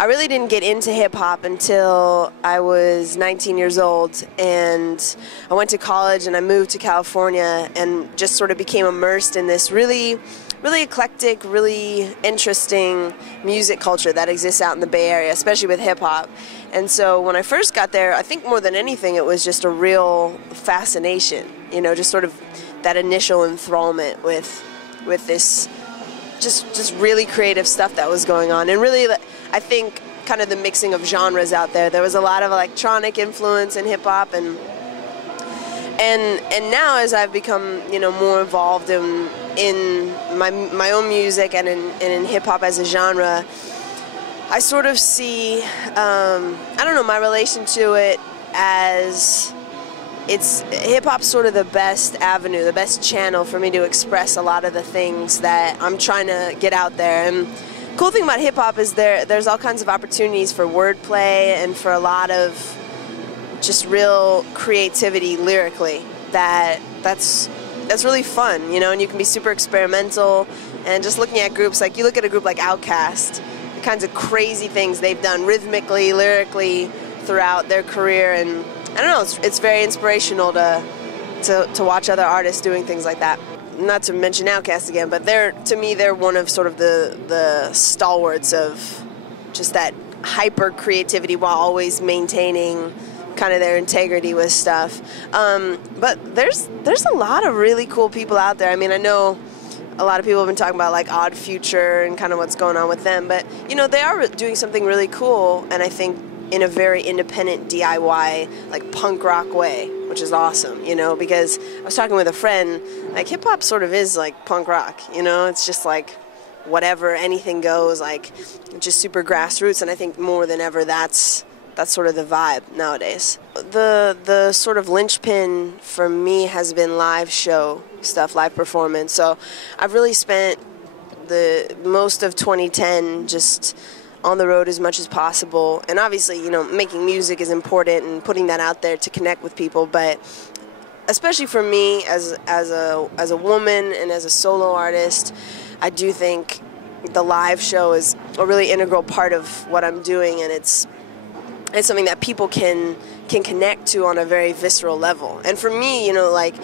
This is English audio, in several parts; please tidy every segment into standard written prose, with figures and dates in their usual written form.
I really didn't get into hip-hop until I was 19 years old, and I went to college and I moved to California and just sort of became immersed in this really eclectic, really interesting music culture that exists out in the Bay Area, especially with hip-hop. And so when I first got there, I think more than anything it was just a real fascination, you know, just sort of that initial enthrallment with this just really creative stuff that was going on. And really, I think kind of the mixing of genres out there. There was a lot of electronic influence in hip-hop, and now as I've become, you know, more involved in my own music and in hip-hop as a genre, I sort of see, I don't know, my relation to it as hip-hop's sort of the best avenue, the best channel for me to express a lot of the things that I'm trying to get out there. And the cool thing about hip-hop is there's all kinds of opportunities for wordplay and for a lot of just real creativity lyrically that's really fun, you know, and you can be super experimental. And just looking at groups, like you look at a group like Outkast, the kinds of crazy things they've done rhythmically, lyrically throughout their career, and I don't know, it's very inspirational to watch other artists doing things like that. Not to mention Outkast again, but to me they're one of sort of the stalwarts of just that hyper creativity while always maintaining kind of their integrity with stuff. But there's a lot of really cool people out there. I mean, I know a lot of people have been talking about like Odd Future and kind of what's going on with them, but you know, they are doing something really cool, and I think in a very independent DIY, like punk rock way, which is awesome, you know, because I was talking with a friend, like hip hop sort of is like punk rock, you know, it's just like whatever, anything goes, like just super grassroots, and I think more than ever that's sort of the vibe nowadays. The sort of linchpin for me has been live show stuff, live performance. So I've really spent the most of 2010 just on the road as much as possible. And obviously, you know, making music is important and putting that out there to connect with people. But especially for me as a woman and as a solo artist, I do think the live show is a really integral part of what I'm doing, and it's something that people can connect to on a very visceral level. And for me, you know, like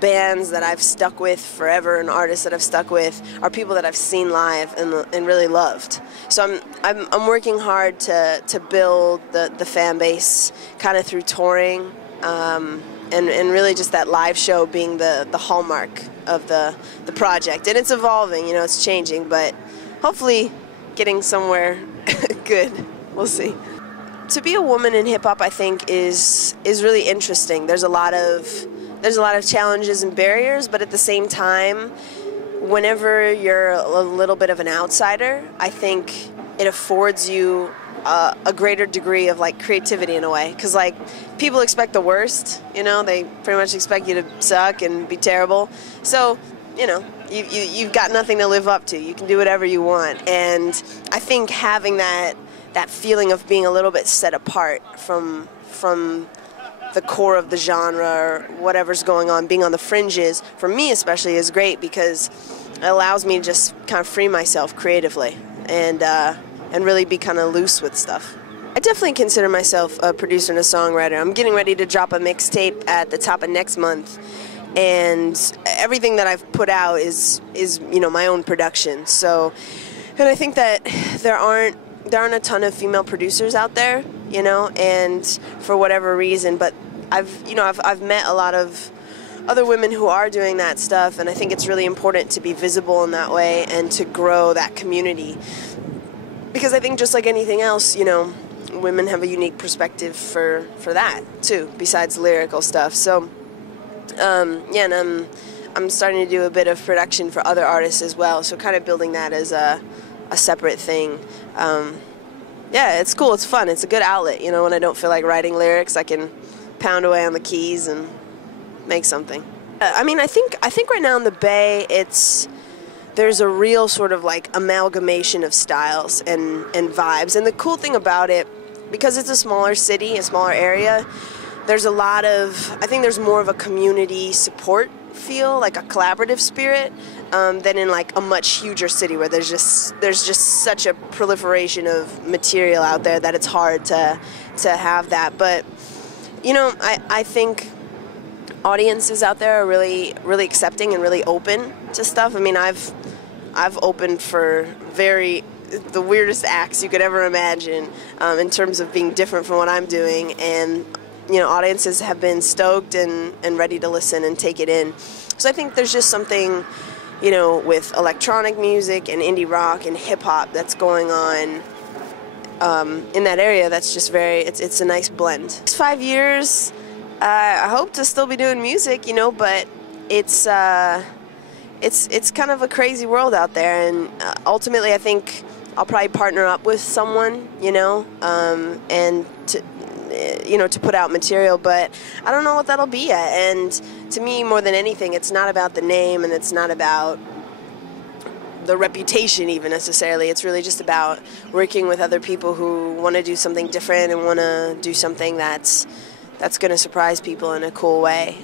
bands that I've stuck with forever and artists that I've stuck with are people that I've seen live and really loved. So I'm working hard to build the fan base kind of through touring, and really just that live show being the hallmark of the project. And it's evolving, you know, it's changing, but hopefully getting somewhere good. We'll see. To be a woman in hip hop, I think, is really interesting. There's a lot of challenges and barriers, but at the same time, whenever you're a little bit of an outsider, I think it affords you a greater degree of like creativity in a way, because like people expect the worst, you know, they pretty much expect you to suck and be terrible. So, you know, you've got nothing to live up to. You can do whatever you want, and I think having that feeling of being a little bit set apart from the core of the genre or whatever's going on, being on the fringes, for me especially, is great because it allows me to just kind of free myself creatively and really be kind of loose with stuff. I definitely consider myself a producer and a songwriter. I'm getting ready to drop a mixtape at the top of next month, and everything that I've put out is you know, my own production. So, and I think that there aren't a ton of female producers out there, you know, and for whatever reason, but I've met a lot of other women who are doing that stuff, and I think it's really important to be visible in that way and to grow that community, because I think just like anything else, you know, women have a unique perspective for that too, besides lyrical stuff. So yeah, and I'm starting to do a bit of production for other artists as well, so kind of building that as a separate thing. Yeah, it's cool, it's fun, it's a good outlet, you know, when I don't feel like writing lyrics, I can pound away on the keys and make something. I mean, I think right now in the Bay, there's a real sort of like amalgamation of styles and vibes, and the cool thing about it, because it's a smaller city, a smaller area, there's a lot of, I think there's more of a community support feel, like a collaborative spirit, than in like a much huger city where there's just such a proliferation of material out there that it's hard to have that. But you know, I think audiences out there are really accepting and really open to stuff. I mean, I've opened for the weirdest acts you could ever imagine, in terms of being different from what I'm doing, and you know, audiences have been stoked and ready to listen and take it in. So I think there's just something, you know, with electronic music and indie rock and hip hop that's going on in that area that's just it's a nice blend. Next 5 years, I hope to still be doing music, you know, but it's kind of a crazy world out there, and ultimately I think I'll probably partner up with someone, you know, and to put out material, but I don't know what that'll be yet. And to me, more than anything, it's not about the name, and it's not about the reputation even necessarily. It's really just about working with other people who want to do something different and want to do something that's going to surprise people in a cool way.